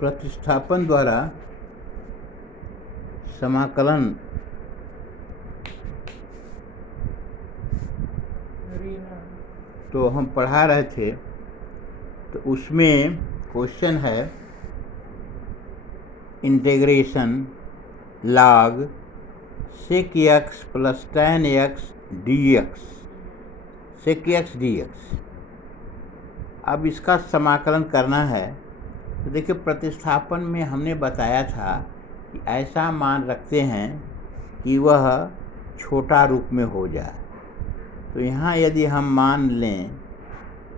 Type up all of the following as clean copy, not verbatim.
प्रतिस्थापन द्वारा समाकलन तो हम पढ़ा रहे थे, तो उसमें क्वेश्चन है integration log sec x plus tan x dx, sec x dx। अब इसका समाकलन करना है। तो देखिए, प्रतिस्थापन में हमने बताया था कि ऐसा मान रखते हैं कि वह छोटा रूप में हो जाए। तो यहाँ यदि हम मान लें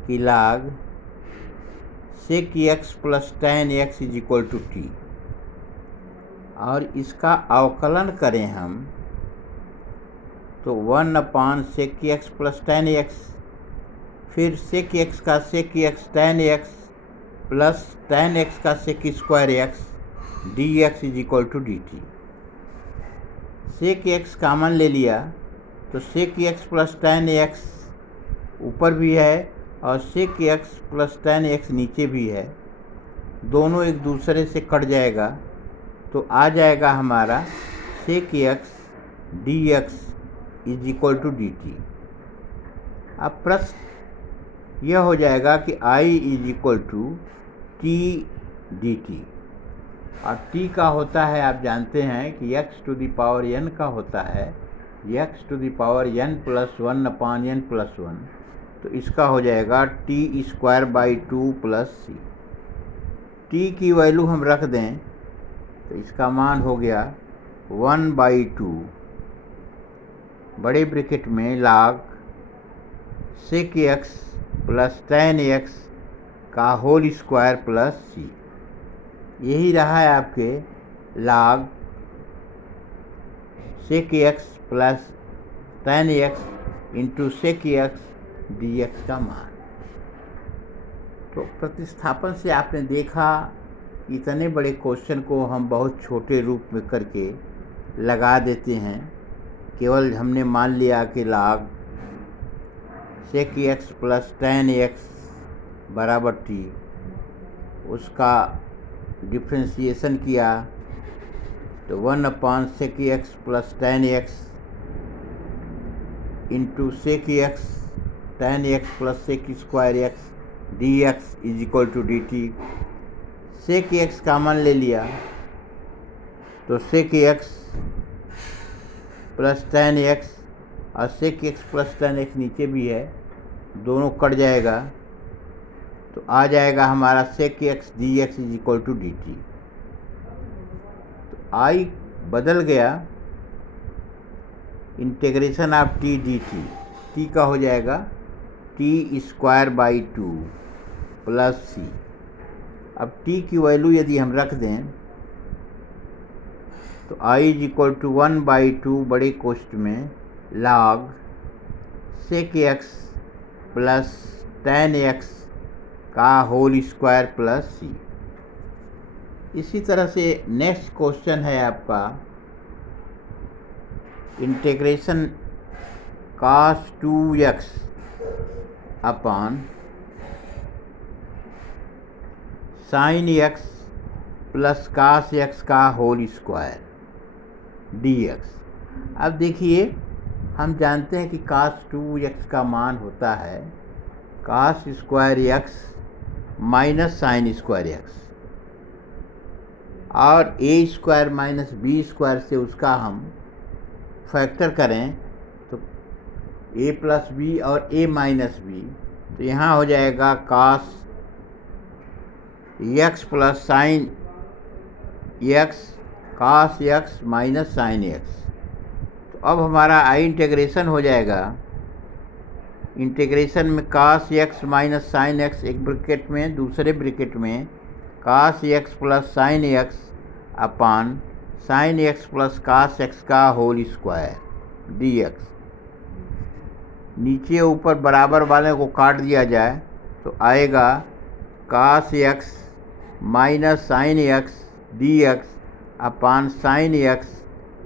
कि log sec x plus tan x is equal to t, और इसका अवकलन करें हम तो 1 sec x plus tan x, फिर sec x का sec x tan x plus tan x का sec square x dx is equal to dt। sec x common ले लिया तो sec x plus tan x ऊपर भी है और sec x plus tan x नीचे भी है, दोनों एक दूसरे से कट जाएगा तो आ जाएगा हमारा sec x dx is equal to dt। अब प्रश्न यह हो जाएगा कि I is equal to t dt, और t का होता है, आप जानते हैं कि x to the power n का होता है x to the power n plus 1/n plus 1, तो इसका हो जाएगा t square by 2 plus c। t की वैल्यू हम रख दें तो इसका मान हो गया 1/2 बड़े ब्रैकेट में log sec x plus tan x का होल स्क्वायर प्लस c। यही रहा है आपके log sec x plus tan x into sec x dx का मान। तो प्रतिस्थापन से आपने देखा, इतने बड़े क्वेश्चन को हम बहुत छोटे रूप में करके लगा देते हैं। केवल हमने मान लिया कि log sec x plus tan x बराबर t, उसका डिफ्रेंशिएशन किया तो 1 sec x plus tan x into sec x tan x plus sec square x dx is equal to dt। sec x common ले लिया तो sec x plus tan x और sec x plus tan x नीचे भी है, दोनों cut जाएगा तो आ जाएगा हमारा sec x dx is equal to dt। तो I बदल गया, integration of t dt, t का हो जाएगा t square by 2 plus c। अब t की वैल्यू यदि हम रख दें तो I इज इक्वल टू 1/2 बड़े कोष्ठ में log sec x plus tan x का होल स्क्वायर प्लस c। इसी तरह से नेक्स्ट क्वेश्चन है आपका integration cos 2x upon sin x plus cos x का होल स्क्वायर dx। अब देखिए, हम जानते हैं कि cos 2x का मान होता है cos square x minus sin square x, और a square minus b square से उसका हम फैक्टर करें तो a प्लस बी और a माइनस बी, तो यहाँ हो जाएगा cos x plus sin x cos x minus sin x। तो अब हमारा I इंटीग्रेशन हो जाएगा, इंटीग्रेशन में cos x minus sin x एक ब्रैकेट में, दूसरे ब्रैकेट में cos x plus sin x अपान sin x plus cos x का होल स्क्वायर dx। नीचे ऊपर बराबर वाले को काट दिया जाए तो आएगा cos x minus sin x dx upon sin x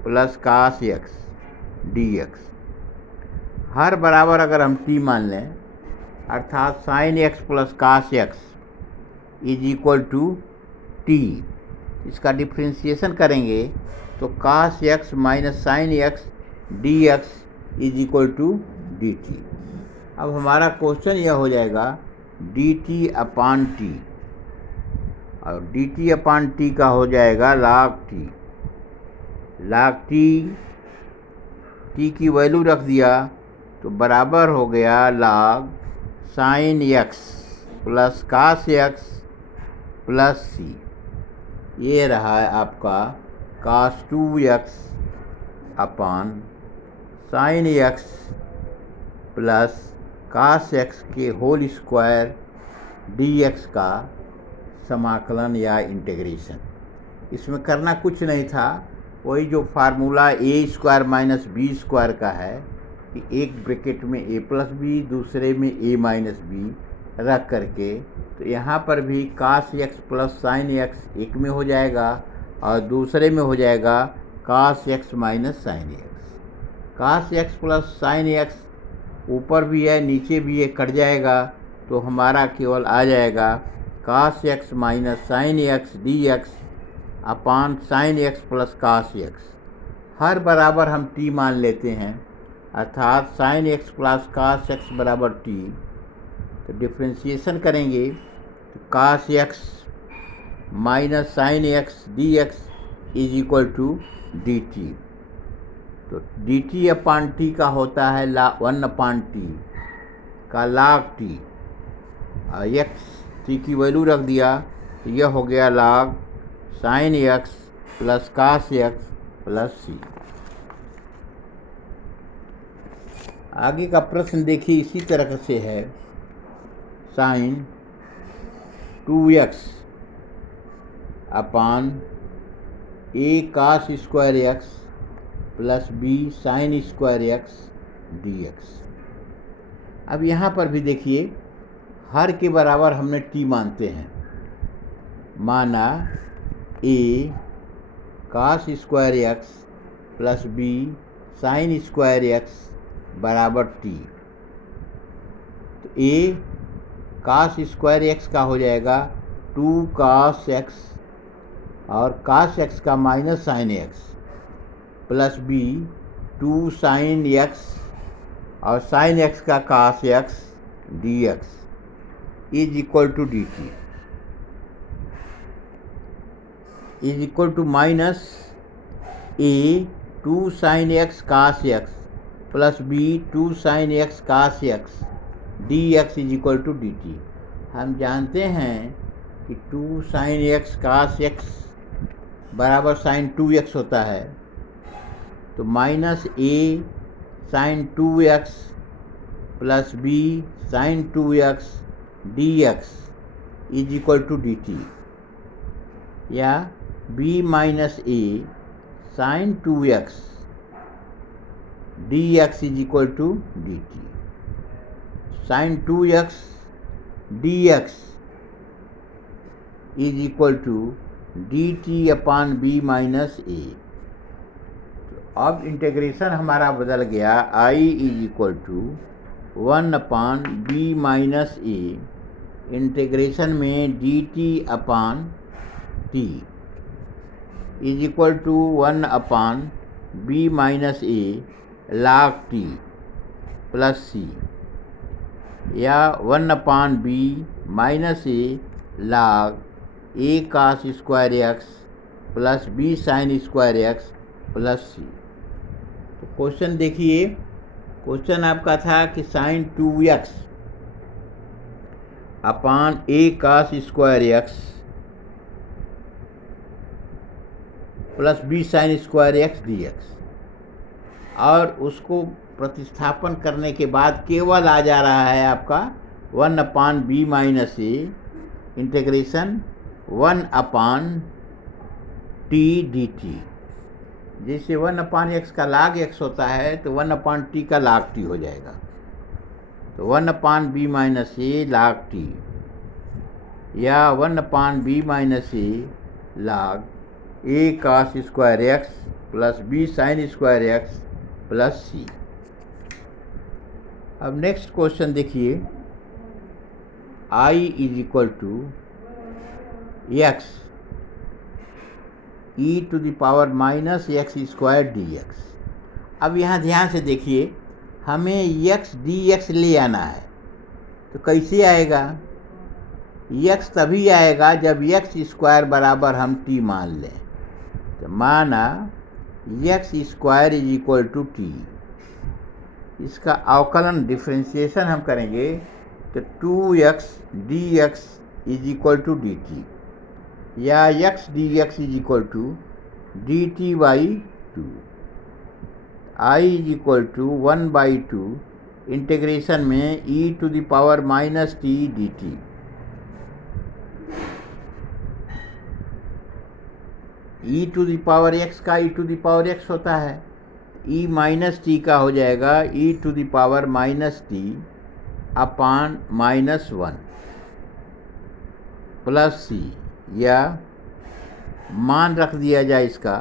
plus cos x dx। हर बराबर अगर हम t मान लें, अर्थात sin x plus cos x is equal to t. इसका डिफ्रेंशिएशन करेंगे तो cos x minus sine x d x is equal to d t. अब हमारा क्वेश्चन यह हो जाएगा डी टी अपान टी, और डी टी अपान टी का हो जाएगा log टी। log टी की वैल्यू रख दिया तो बराबर हो गया log sine x plus cos x plus c. ये रहा है आपका cos 2x upon sine x plus cos x के होल स्क्वायर dx का समाकलन या इंटीग्रेशन। इसमें करना कुछ नहीं था, वही जो फार्मूला ए स्क्वायर माइनस बी स्क्वायर का है कि एक ब्रैकेट में a प्लस बी, दूसरे में a माइनस बी रख करके, तो यहाँ पर भी कास एक्स प्लस साइन एक्स एक में हो जाएगा और दूसरे में हो जाएगा cos x minus sine x. Cos x plus sine x ऊपर भी है नीचे भी है, कट जाएगा तो हमारा केवल आ जाएगा cos x minus sine x d x upon sine x plus cos x. हर बराबर हम टी मान लेते हैं, अर्थात sine x plus cos x बराबर टी। तो डिफ्रेंशिएशन करेंगे तो cos x minus sine x d x is equal to d t. तो डी टी अपान टी का होता है 1 अपान टी का log टी, और एक्स टी की वैल्यू रख दिया तो यह हो गया log sine x plus cos x plus c. आगे का प्रश्न देखिए इसी तरह से है। Sine 2x upon a cos square x plus b sine square x d x. अब यहाँ पर भी देखिए हर के बराबर हमने टी मानते हैं। माना a cos square x plus b sine square x बराबर टी। तो ए कास स्क्वायर एक्स का हो जाएगा 2 कास एक्स और कास एक्स का minus sine x plus b 2 sine x और साइन एक्स का cos x d x is equal to d t is equal to minus a 2 sine x cos x plus b 2 sine x cos x d x is equal to d t. हम जानते हैं कि 2 sine x cos x बराबर sine 2x होता है, तो minus a sine 2x plus b sine 2x d x is equal to d t, या b minus a sine 2x d x is equal to d t. Sine 2x d x is equal to d t upon b minus a. अब integration हमारा बदल गया, i is equal to 1 upon b minus a integration में d t upon t is equal to 1 upon b minus a log t plus c, या 1 upon b minus a log a cos square x plus b sine square x plus c. तो question देखिए, question आपका था कि sine 2x upon a cos square x plus b sine square x d x, और उसको प्रतिस्थापन करने के बाद केवल आ जा रहा है आपका 1 upon b minus a integration 1 upon t d t. जैसे 1 अपान एक्स का log एक्स होता है तो 1 अपान टी का log टी हो जाएगा। तो 1 upon b minus a log t, या 1 upon b minus a log a cos square x plus b sine square x plus c. अब नेक्स्ट क्वेश्चन देखिए, i is equal to x e to the power minus x square d x. अब यहाँ ध्यान से देखिए, हमें x d x ले आना है, तो कैसे आएगा? एक्स तभी आएगा जब एक्स स्क्वायर बराबर हम टी मान लें। तो माना x square is equal to t, इसका अवकलन डिफ्रेंशिएशन हम करेंगे तो 2x dx is equal to d t, या x dx is equal to d t by 2। I is equal to 1/2 integration में e to the power minus t d t. e to the power x का e to the power x होता है, e minus T का हो जाएगा e to the power minus t upon -1 plus c, या मान रख दिया जाए इसका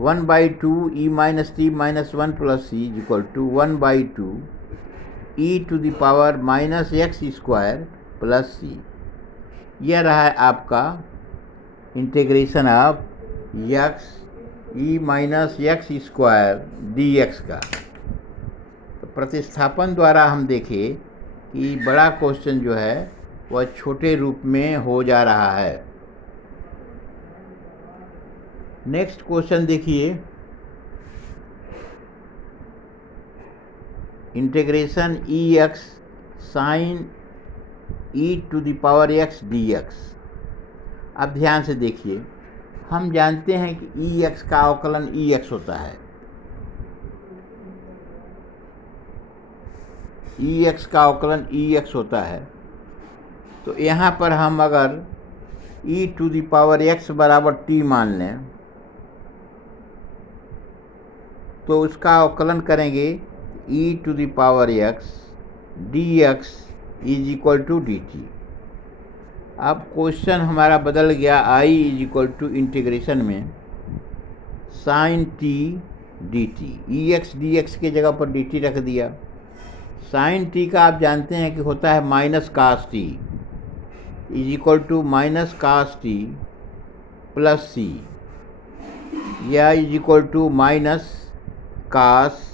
1/2 e minus t -1 plus c is equal to 1/2 e to the power minus x square plus c. यह रहा है आपका integration of x e minus x square d x का। तो प्रतिस्थापन द्वारा हम देखें कि बड़ा क्वेश्चन जो है वह छोटे रूप में हो जा रहा है। नेक्स्ट क्वेश्चन देखिए, integration e x sine e to the power x d x. अब ध्यान से देखिए, हम जानते हैं कि ई एक्स का अवकलन ई एक्स होता है, ई एक्स का अवकलन ई एक्स होता है। तो यहाँ पर हम अगर e to the power x बराबर टी मान लें तो उसका अवकलन करेंगे e to the power x d x is equal to d t. अब क्वेश्चन हमारा बदल गया, i is equal to integration में sine t d t, e x d x के जगह पर डी टी रख दिया। साइन टी का आप जानते हैं कि होता है minus cos t is equal to minus cos t plus c, या is equal to minus cos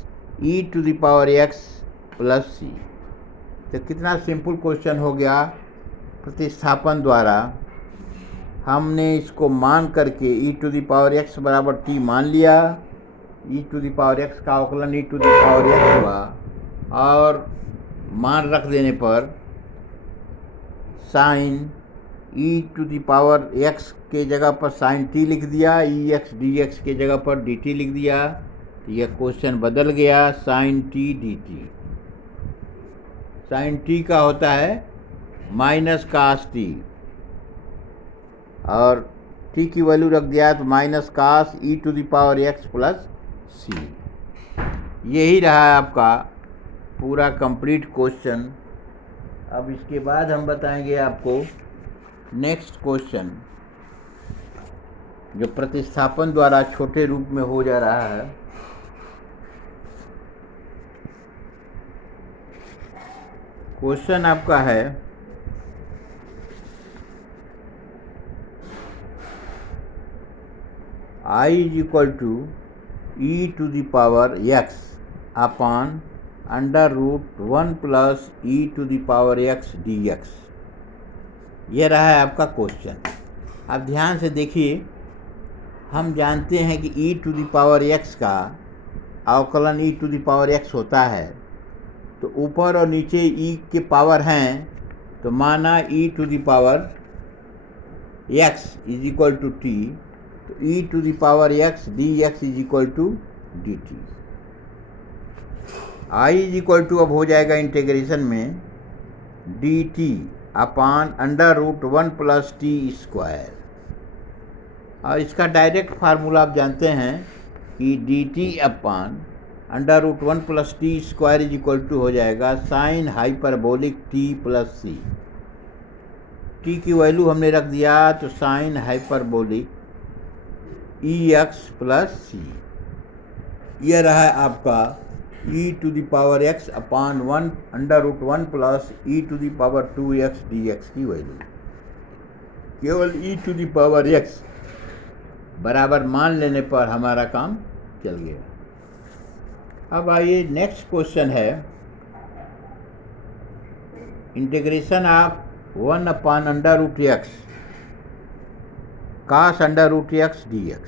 e to the power x plus c. तो कितना सिंपल क्वेश्चन हो गया। प्रतिस्थापन द्वारा हमने इसको मान करके e to the power x बराबर टी मान लिया, e to the power x का अवकलन e to the power x हुआ, और मान रख देने पर sine e to the power x के जगह पर साइन टी लिख दिया, ई एक्स डी एक्स के जगह पर डी टी लिख दिया। तो यह क्वेश्चन बदल गया, sine t d t. Sine t का होता है माइनस कास टी, और टी की वैल्यू रख दिया तो minus cos e to the power x plus c. यही रहा आपका पूरा कंप्लीट क्वेश्चन। अब इसके बाद हम बताएंगे आपको नेक्स्ट क्वेश्चन, जो प्रतिस्थापन द्वारा छोटे रूप में हो जा रहा है। क्वेश्चन आपका है, i is equal to e to the power x upon under root 1 plus e to the power x d x. यह रहा है आपका क्वेश्चन। अब ध्यान से देखिए, हम जानते हैं कि ई टू द पावर एक्स का अवकलन e to the power x होता है। तो ऊपर और नीचे ई के पावर हैं, तो माना e to the power x is equal to t, तो e to the power x d x is equal to d t. I is equal to अब हो जाएगा इंटीग्रेशन में d t upon under root 1 plus t square. और इसका direct formula आप जानते हैं कि d t upon under root 1 plus t square is equal to हो जाएगा साइन हाइपरबोलिक टी प्लस सी। टी की वैल्यू हमने रख दिया तो sine hyperbolic e x plus c. यह रहा है आपका e to the power x upon 1 under root 1 plus e to the power 2x d x की वैल्यू। केवल e to the power x बराबर मान लेने पर हमारा काम चल गया। अब आइए नेक्स्ट क्वेश्चन है, integration of 1/√x cos √x dx।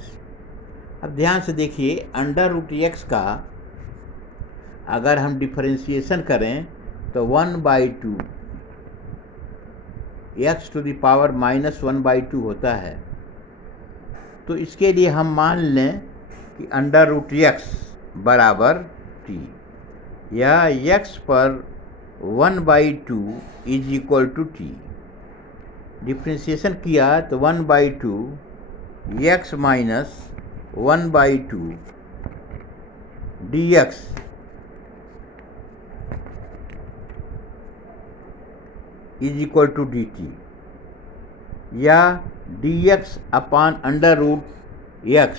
अब ध्यान से देखिए, √x का अगर हम डिफरेंशिएशन करें तो 1/2 x⁻⁻1/2 होता है। तो इसके लिए हम मान लें कि √x बराबर t, या x पर 1/2 is equal to t. Differentiation किया तो 1/2 x minus 1/2 dx is equal to d t, या dx upon √x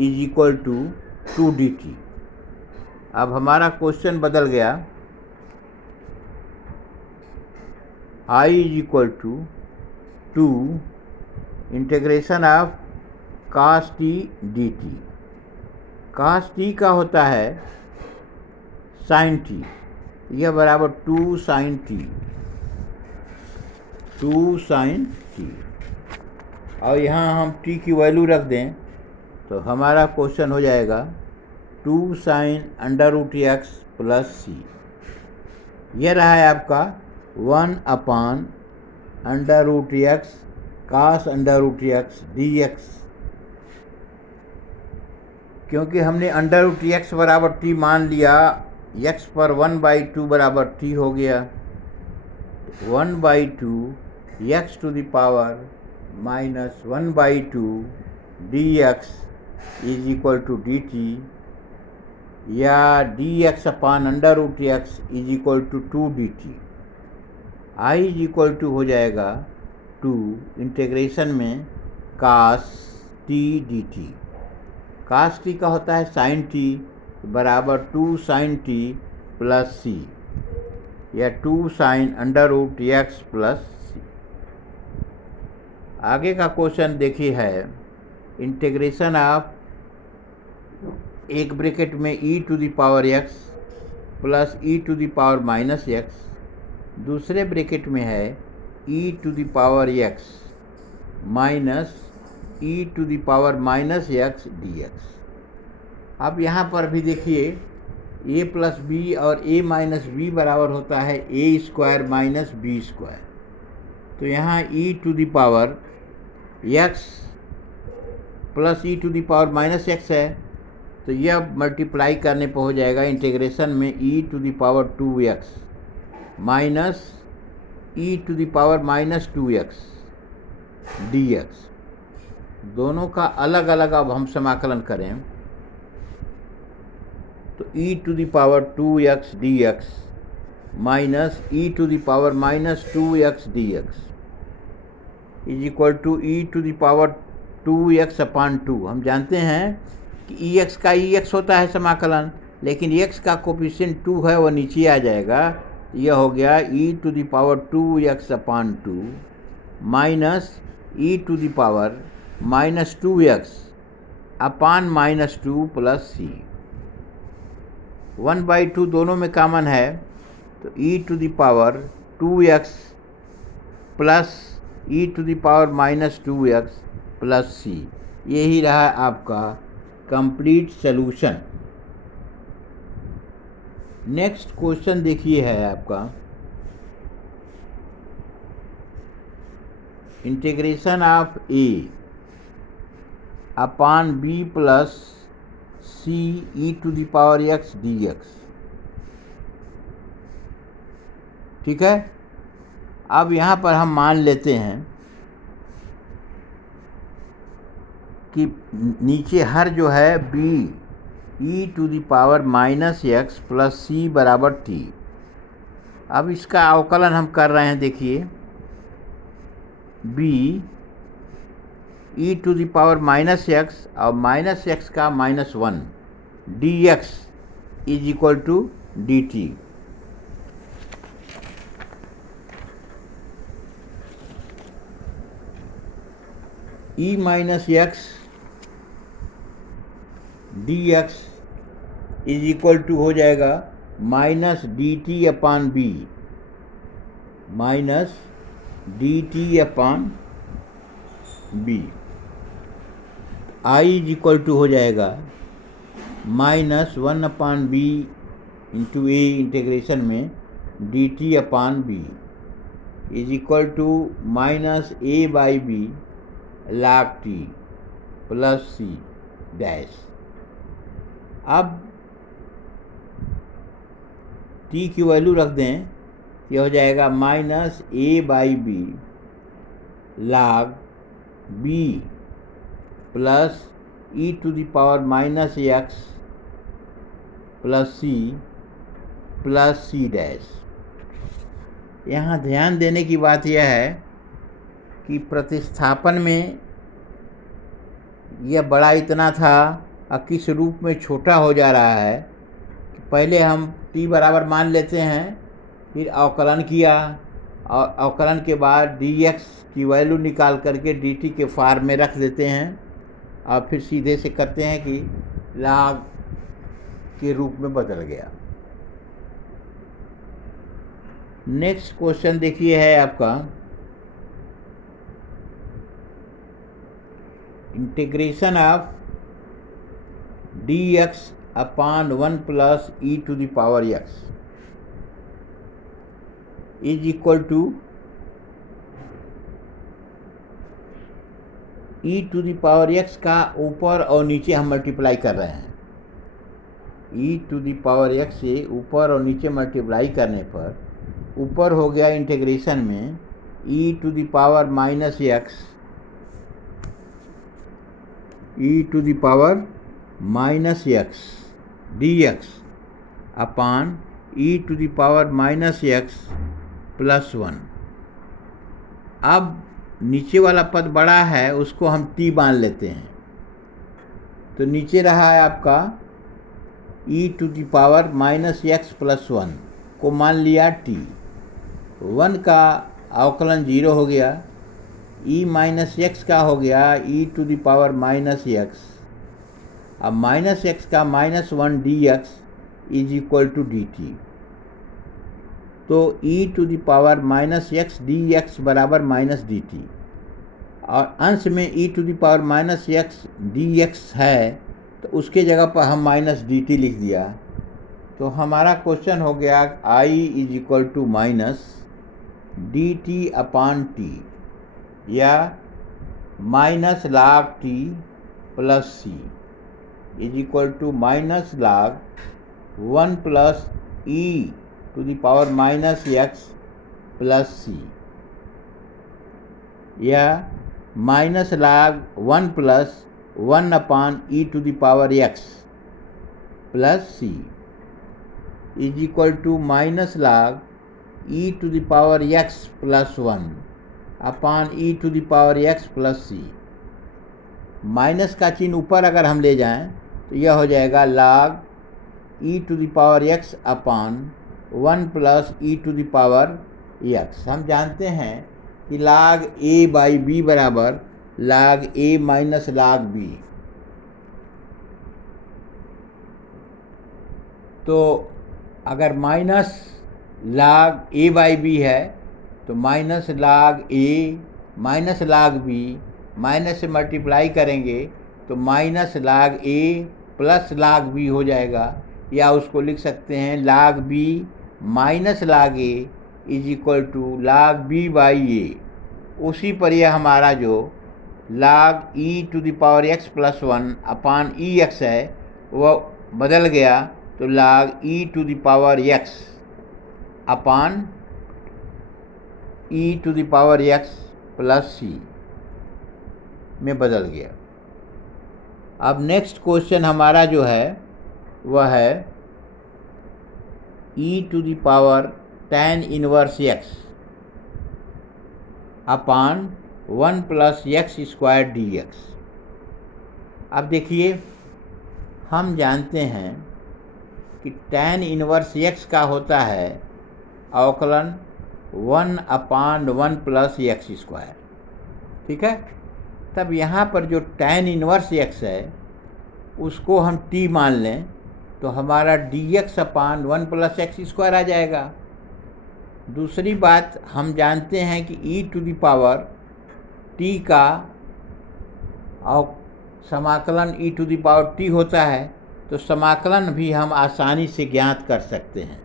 is equal to 2dt। अब हमारा क्वेश्चन बदल गया, I is equal to 2 integration of cos t dt। cos t का होता है sin t, यह बराबर 2 sin t, 2 sin t। और यहाँ हम t की वैल्यू रख दें तो हमारा क्वेश्चन हो जाएगा 2 sin √x प्लस c। यह रहा है आपका 1/√x cos √x dx। क्योंकि हमने √x बराबर t मान लिया, x पर 1/2 बराबर t हो गया। 1/2 x⁻⁻1/2 dx is equal to dt, या dx upon √x is equal to 2dt। I is equal to हो जाएगा 2 इंटीग्रेशन में cos t dt। cos t का होता है sin t, बराबर 2 sin t प्लस c, या 2 sin √x प्लस c। आगे का क्वेश्चन देखिए है, इंटीग्रेशन ऑफ एक ब्रैकेट में e⁻x प्लस e⁻−x, दूसरे ब्रैकेट में है e⁻x माइनस e⁻−x dx। अब यहाँ पर भी देखिए, a प्लस बी और a माइनस बी बराबर होता है a² माइनस b²। तो यहाँ e⁻x प्लस e⁻−x है, तो यह मल्टीप्लाई करने पर हो जाएगा इंटीग्रेशन में e⁻2x माइनस e⁻−2x dx। दोनों का अलग अलग अब हम समाकलन करें तो e⁻2x dx minus e⁻−2x dx is equal to e⁻2x upon 2। हम जानते हैं कि ex का ex होता है समाकलन, लेकिन x का कोफिशिएंट 2 है, वह नीचे आ जाएगा। यह हो गया e⁻2x अपान 2 माइनस e⁻−2x अपान -2 प्लस c। 1/2 दोनों में कॉमन है, तो e⁻2x plus e⁻−2x plus c। यही रहा आपका कंप्लीट सॉल्यूशन। नेक्स्ट क्वेश्चन देखिए है आपका, integration of a upon b plus c e⁻x dx। ठीक है। अब यहाँ पर हम मान लेते हैं कि नीचे हर जो है b e⁻−x प्लस c बराबर t। अब इसका अवकलन हम कर रहे हैं, देखिए b e⁻−x और -x का -1 dx is equal to dt। E minus x d x is equal to हो जाएगा minus d t upon b, minus d t upon b. I is equal to हो जाएगा minus 1 upon b into a integration में d t upon b is equal to minus a by b log t plus c dash. अब t की value रख दें, ये हो जाएगा minus a by b log b plus e to the power minus x plus c dash. यहाँ ध्यान देने की बात यह है कि प्रतिस्थापन में यह बड़ा इतना था और किस रूप में छोटा हो जा रहा है कि पहले हम t बराबर मान लेते हैं, फिर अवकलन किया और अवकलन के बाद dx की वैल्यू निकाल करके dt के फॉर्म में रख देते हैं और फिर सीधे से करते हैं कि log के रूप में बदल गया। नेक्स्ट क्वेश्चन देखिए है आपका integration of dx upon 1 plus e to the power x is equal to e to the power x का ऊपर और नीचे हम मल्टीप्लाई कर रहे हैं। ई टू द पावर x से ऊपर और नीचे मल्टीप्लाई करने पर ऊपर हो गया इंटीग्रेशन में e to the power minus x, e to the power minus x d x upon e to the power minus x plus 1। अब नीचे वाला पद बड़ा है, उसको हम t मान लेते हैं, तो नीचे रहा है आपका e to the power minus x plus 1 को मान लिया t। 1 का अवकलन 0 हो गया, ई माइनस एक्स का हो गया e to the power minus x. अब माइनस एक्स का minus 1 d x is equal to d t. तो e to the power minus x d x बराबर माइनस डी टी, और अंश में e to the power minus x d x है तो उसके जगह पर हम माइनस डी टी लिख दिया। तो हमारा क्वेश्चन हो गया i is equal to minus d t upon t या minus log t plus c is equal to minus log 1 plus e to the power minus x plus c या minus log 1 plus 1 upon e to the power x plus c is equal to minus log e to the power x plus 1 upon e to the power x plus c. Minus का चिन्ह ऊपर अगर हम ले जाएं तो यह हो जाएगा log e to the power x upon 1 plus e to the power x. हम जानते हैं कि log ए बाई बी बराबर log a minus log b. तो अगर minus log a by b है तो minus log a minus log b, minus से मल्टीप्लाई करेंगे तो minus log a plus log b हो जाएगा, या उसको लिख सकते हैं log b minus log a is equal to log b by a. उसी पर यह हमारा जो log e to the power x plus 1 upon e x है वह बदल गया, तो log e to the power x upon e to the power x plus c में बदल गया। अब नेक्स्ट क्वेश्चन हमारा जो है वह है e to the power tan inverse x upon 1 plus x square d x. अब देखिए, हम जानते हैं कि tan इनवर्स एक्स का होता है अवकलन 1 अपान 1 प्लस एक्स स्क्वायर, ठीक है। तब यहाँ पर जो tan इनवर्स x है उसको हम t मान लें तो हमारा dx upon 1 plus x square आ जाएगा। दूसरी बात, हम जानते हैं कि e to the power t का और समाकलन e to the power t होता है, तो समाकलन भी हम आसानी से ज्ञात कर सकते हैं।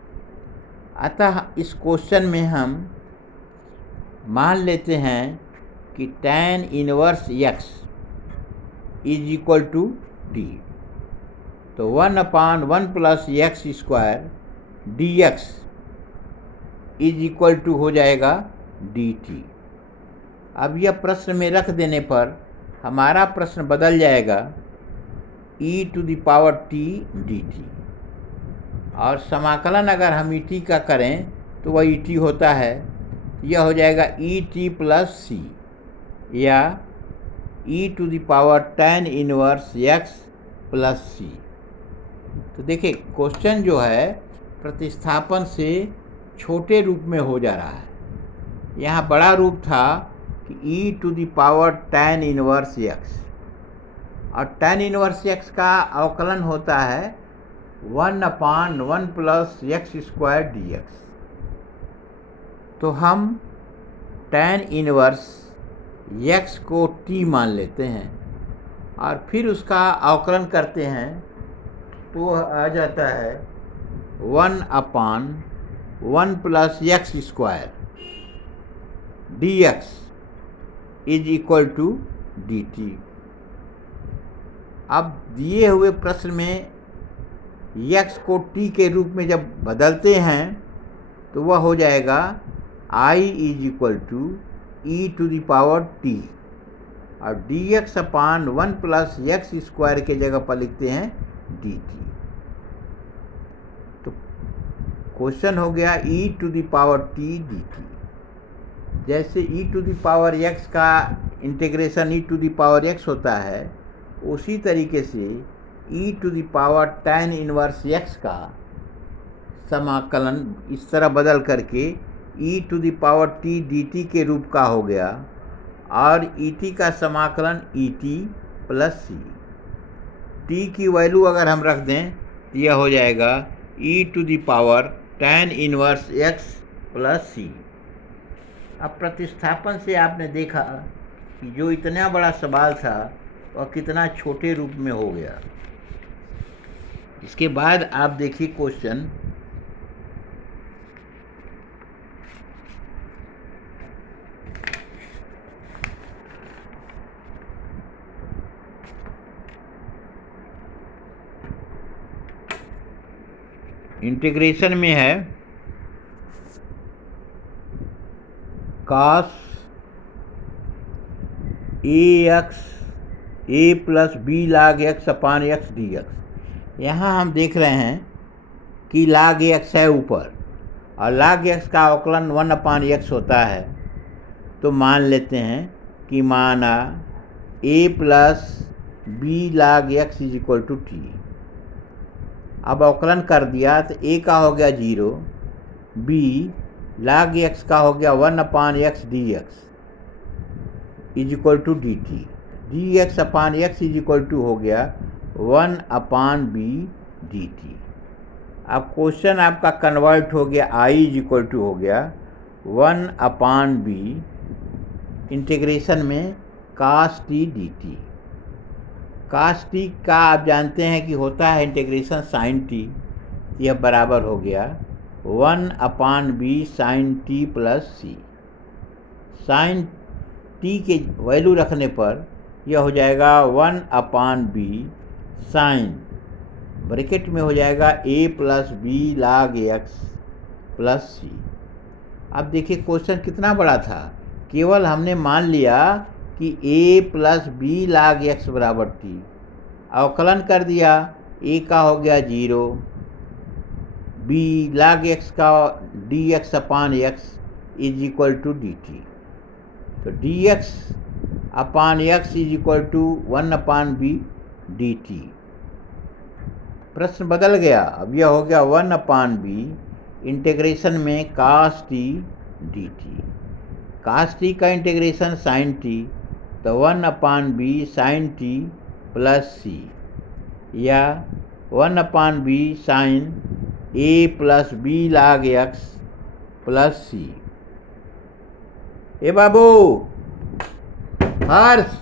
अतः इस क्वेश्चन में हम मान लेते हैं कि tan inverse x is equal to t, तो 1 upon 1 plus x square d x is equal to हो जाएगा dt। अब यह प्रश्न में रख देने पर हमारा प्रश्न बदल जाएगा e to the power t dt, और समाकलन अगर हम et का करें तो वह et होता है, यह हो जाएगा et प्लस c या e to the power tan inverse x plus c। तो देखिए क्वेश्चन जो है प्रतिस्थापन से छोटे रूप में हो जा रहा है। यहाँ बड़ा रूप था कि e to the power tan inverse x, और tan इनवर्स x का अवकलन होता है 1 upon 1 plus x square d. तो हम tan इनवर्स x को t मान लेते हैं और फिर उसका अवकलन करते हैं तो आ जाता है 1 upon 1 plus x square d x is equal to d t. अब दिए हुए प्रश्न में x को t के रूप में जब बदलते हैं तो वह हो जाएगा i is equal to e to the power t, और d x upon 1 plus x square के जगह पर लिखते हैं dt। तो क्वेश्चन हो गया e to the power t dt। जैसे e to the power x का integration e to the power x होता है, उसी तरीके से e to the power tan inverse x का समाकलन इस तरह बदल करके e to the power t dt के रूप का हो गया, और et का समाकलन et प्लस c। t की वैल्यू अगर हम रख दें तो यह हो जाएगा e to the power tan inverse x plus c। अब प्रतिस्थापन से आपने देखा कि जो इतना बड़ा सवाल था वह कितना छोटे रूप में हो गया। इसके बाद आप देखिए क्वेश्चन इंटीग्रेशन में है cos ax a plus b log x upon x d x. यहाँ हम देख रहे हैं कि लाग x है ऊपर और लाग x का अवकलन 1 अपान x होता है, तो मान लेते हैं कि माना a plus b log x is equal to t. अब अवकलन कर दिया तो a का हो गया 0, b लाग x का हो गया 1 upon x d x is equal to d t. D x upon x is equal to हो गया 1 अपान बी डी टी। अब क्वेश्चन आपका कन्वर्ट हो गया, i इज इक्वल टू हो गया 1 अपान बी इंटीग्रेशन में cos t d t. cos t का आप जानते हैं कि होता है इंटीग्रेशन sin t, यह बराबर हो गया 1 upon B sign T plus सी। साइन टी के वैल्यू रखने पर यह हो जाएगा 1 अपान बी साइन, ब्रैकेट में हो जाएगा a प्लस बी लाग एक्स प्लस सी। अब देखिए क्वेश्चन कितना बड़ा था, केवल हमने मान लिया कि a प्लस बी लाग एक्स बराबर टी, अवकलन कर दिया, a का हो गया 0, b लाग x का d x upon x is equal to d t. तो d x upon x is equal to 1 upon b d t. प्रश्न बदल गया, अब यह हो गया 1 अपान बी इंटीग्रेशन में cos t d t. cos t का इंटीग्रेशन sin t, तो 1/b sign T plus c, या 1/b sine a plus b log x plus c. ए बाबू हर्ष,